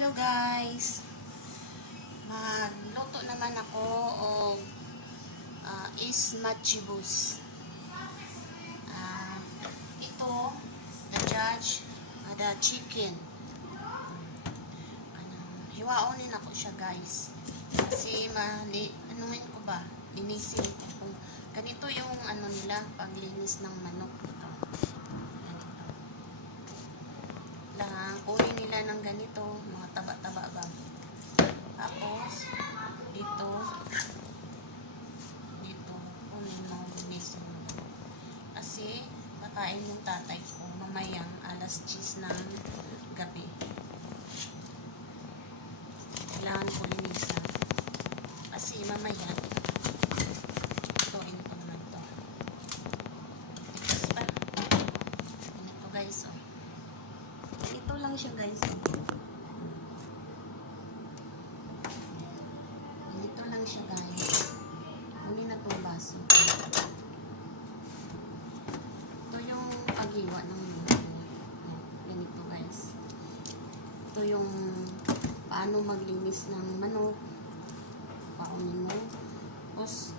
Hello guys, magluto naman ako o ismachibus. Ito, the judge, the chicken. Hiwaonin ako siya guys. Kasi anuhin ko ba, linisin ko. Kung ganito yung nila, paglinis ng manok. Kunin nila ng ganito, mga taba-taba ba. Tapos, dito, kunin mo, linisin mo. Kasi, kakain yung tatay ko mamayang alas 10 ng gabi. Kailangan ko linisan. Kasi mamaya, tuin ko naman to. Tikas pa. Ganito guys, oh. Ito lang siya guys. Ito lang siya guys. Kunin na itong baso. Ito yung paghiwa ng ganito guys. Ito yung paano maglinis ng manok. Paunin mo. Tapos,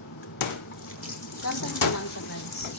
gasan mo lang siya guys.